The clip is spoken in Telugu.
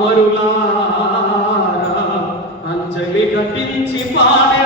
మరులారా అంజలి కట్టించి పాడే